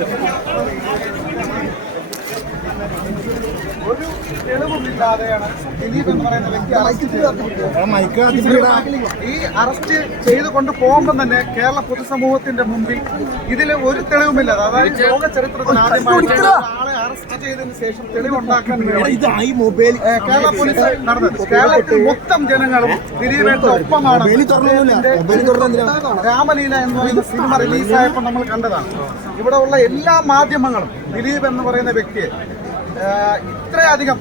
the ഒരു തെളിവുമില്ലാതെയാണ് ദിലീപ് എന്ന് പറയുന്ന വ്യക്തി അറസ്റ്റ് ചെയ്തത്. ഈ അറസ്റ്റ് ചെയ്ത് കൊണ്ട് പോകുമ്പോൾ തന്നെ കേരള പൊതുസമൂഹത്തിന്റെ മുമ്പിൽ ഇതിൽ ഒരു തെളിവുമില്ലാതെ അതായത് ലോക ചരിത്രത്തിൽ ആദ്യമായിട്ട് ആളെ അറസ്റ്റ് ചെയ്തതിനു ശേഷം തെളിവുണ്ടാക്കാൻ വേണ്ടി ഇതായി മൊബൈൽ. കേരള പോലീസ് നടന്നത്. കേരളത്തിൽ മൊത്തം ജനങ്ങളും ദിലീപേന്റെ ഒപ്പമാണ്? രാമലീല എന്ന് പറയുന്ന സിനിമ റിലീസായപ്പോൾ നമ്മൾ കണ്ടതാണ്. ഇവിടെ ഉള്ള എല്ലാ മാധ്യമങ്ങളും ദിലീപ് എന്ന് പറയുന്ന വ്യക്തിയെ ഇത്രയധികം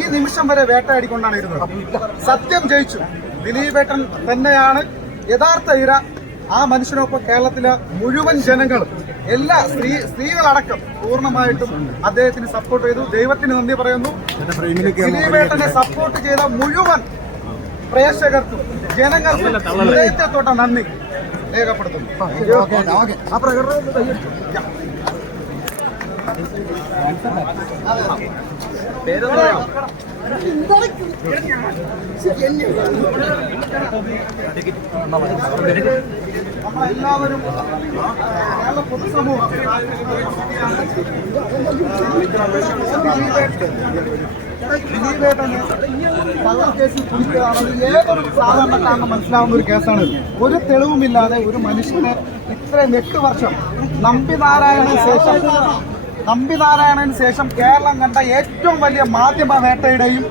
ഈ നിമിഷം വരെ വേട്ടയാടിക്കൊണ്ടാണ് ഇരുന്നത്. സത്യം ജയിച്ചു. ദിലീപേട്ടൻ തന്നെയാണ് യഥാർത്ഥ ഇര. ആ മനുഷ്യനൊപ്പം കേരളത്തിലെ മുഴുവൻ ജനങ്ങളും എല്ലാ സ്ത്രീ സ്ത്രീകളടക്കം പൂർണമായിട്ടും അദ്ദേഹത്തിന് സപ്പോർട്ട് ചെയ്തു. ദൈവത്തിന് നന്ദി പറയുന്നു. ദിലീപേട്ടനെ സപ്പോർട്ട് ചെയ്ത മുഴുവൻ പ്രേക്ഷകർക്കും ജനങ്ങൾക്കും ഹൃദയത്തോട്ട നന്ദി രേഖപ്പെടുത്തുന്നു. ആ പ്രകടനം മനസ്സിലാവുന്ന ഒരു കേസാണ്. ഒരു തെളിവുമില്ലാതെ ഒരു മനുഷ്യനെ ഇത്രയും എട്ട് വർഷം നമ്പി നാരായണ ശേഷം നമ്പിനാരായണന് ശേഷം കേരളം കണ്ട ഏറ്റവും വലിയ മാധ്യമ വേട്ടയുടെയും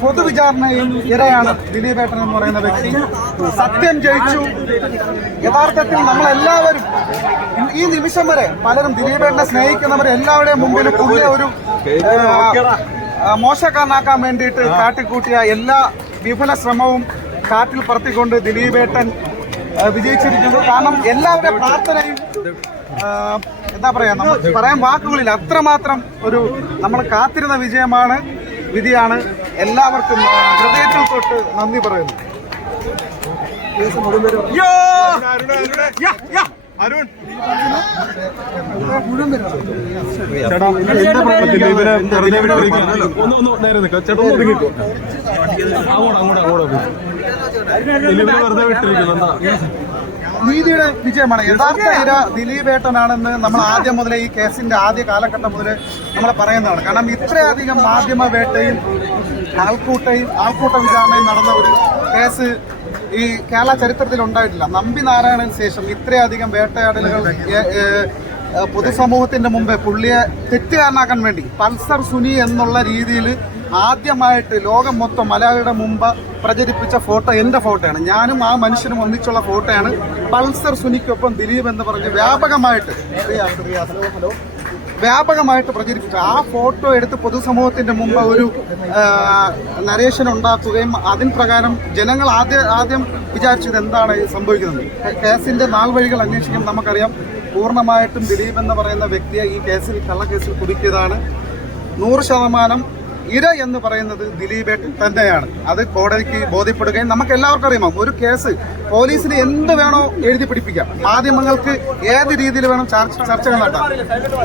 പൊതുവിചാരണയും ഇരയാണ് ദിലീപേട്ടൻ എന്ന് പറയുന്ന വ്യക്തി. സത്യം ജയിച്ചു. യഥാർത്ഥത്തിൽ നമ്മളെല്ലാവരും ഈ നിമിഷം വരെ പലരും ദിലീപേട്ടനെ സ്നേഹിക്കുന്നവർ എല്ലാവരുടെയും മുമ്പിൽ പുതിയ ഒരു മോശക്കാരനാക്കാൻ വേണ്ടിയിട്ട് കാട്ടിക്കൂട്ടിയ എല്ലാ വിഫല ശ്രമവും കാറ്റിൽ പറത്തിക്കൊണ്ട് ദിലീപേട്ടൻ വിജയിച്ചിരിക്കുന്നു. കാരണം എല്ലാവരുടെ പ്രാർത്ഥനയും എന്താ പറയാ നമ്മൾ പറയാൻ വാക്കുകളില്ല. അത്രമാത്രം ഒരു നമ്മൾ കാത്തിരുന്ന വിജയമാണ് വിധിയാണ്. എല്ലാവർക്കും ഹൃദയത്തിൽ തൊട്ട് നന്ദി പറയുന്നു. ഒന്ന് ഒന്ന് നേരെ ചേട്ടാ ഒന്ന് അങ്ങോട്ട് അങ്ങോട്ട് അങ്ങോട്ട്. വെറുതെ വിട്ടിരിക്കുന്നു. എന്താ? നീതിയുടെ വിജയമാണ്. യഥാർത്ഥ ഇര ദിലീപേട്ടനാണെന്ന് നമ്മൾ ആദ്യം മുതലേ ഈ കേസിന്റെ ആദ്യ കാലഘട്ടം മുതൽ നമ്മൾ പറയുന്നതാണ്. കാരണം ഇത്രയധികം മാധ്യമ വേട്ടയും ആൾക്കൂട്ടയും ആൾക്കൂട്ട വിചാരണയും നടന്ന ഒരു കേസ് ഈ കേരള ചരിത്രത്തിൽ ഉണ്ടായിട്ടില്ല. നമ്പി നാരായണന് ശേഷം ഇത്രയധികം വേട്ടയാടലുകൾ പൊതുസമൂഹത്തിന്റെ മുമ്പേ പുള്ളിയെ തെറ്റുകാരനാക്കാൻ വേണ്ടി പൾസർ സുനി എന്നുള്ള രീതിയിൽ ആദ്യമായിട്ട് ലോകം മൊത്തം മലയാളിയുടെ മുമ്പ് പ്രചരിപ്പിച്ച ഫോട്ടോ എന്റെ ഫോട്ടോയാണ്. ഞാനും ആ മനുഷ്യനും ഒന്നിച്ചുള്ള ഫോട്ടോയാണ്. പൾസർ സുനിക്കൊപ്പം ദിലീപ് എന്ന് പറഞ്ഞ് വ്യാപകമായിട്ട് ഹലോ വ്യാപകമായിട്ട് പ്രചരിപ്പിച്ചു. ആ ഫോട്ടോ എടുത്ത് പൊതുസമൂഹത്തിന്റെ മുമ്പ് ഒരു നരേഷൻ ഉണ്ടാക്കുകയും അതിൻ പ്രകാരം ജനങ്ങൾ ആദ്യം ആദ്യം വിചാരിച്ചത് എന്താണ് സംഭവിക്കുന്നത്. കേസിന്റെ നാൾവഴികൾ അന്വേഷിക്കുമ്പോൾ നമുക്കറിയാം പൂർണമായിട്ടും ദിലീപ് എന്ന് പറയുന്ന വ്യക്തിയെ ഈ കേസിൽ കള്ളക്കേസിൽ കുടുക്കിയതാണ്. നൂറ് ശതമാനം ഇര എന്ന് പറയുന്നത് ദിലീപേട്ടൻ തന്നെയാണ്. അത് കോടതിക്ക് ബോധ്യപ്പെടുകയും നമുക്ക് എല്ലാവർക്കും അറിയാം. ഒരു കേസ് പോലീസിന് എന്ത് വേണോ എഴുതി പിടിപ്പിക്കാം. മാധ്യമങ്ങൾക്ക് ഏത് രീതിയിൽ വേണം ചർച്ച ചർച്ചകൾ നടത്താം.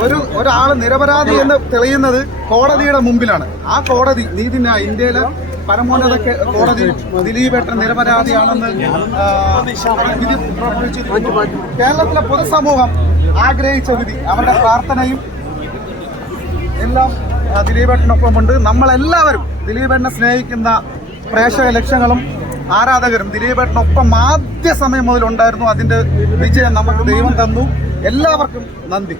ഒരു ഒരാൾ നിരപരാധി എന്ന് തെളിയുന്നത് കോടതിയുടെ മുമ്പിലാണ്. ആ കോടതി നീതിന്യായ ഇന്ത്യയിലെ പരമോന്നത കോടതി ദിലീപേട്ടൻ നിരപരാധിയാണെന്ന് കേരളത്തിലെ പൊതുസമൂഹം ആഗ്രഹിച്ച വിധി അവരുടെ പ്രാർത്ഥനയും എല്ലാം ദിലീപേട്ടനൊപ്പമുണ്ട് നമ്മളെല്ലാവരും ദിലീപേട്ടനെ സ്നേഹിക്കുന്ന പ്രേക്ഷക ലക്ഷ്യങ്ങളും ആരാധകരും ദിലീപേട്ടനൊപ്പം ആദ്യ സമയം മുതൽ ഉണ്ടായിരുന്നു. അതിന്റെ വിജയം നമുക്ക് ദൈവം തന്നു. എല്ലാവർക്കും നന്ദി.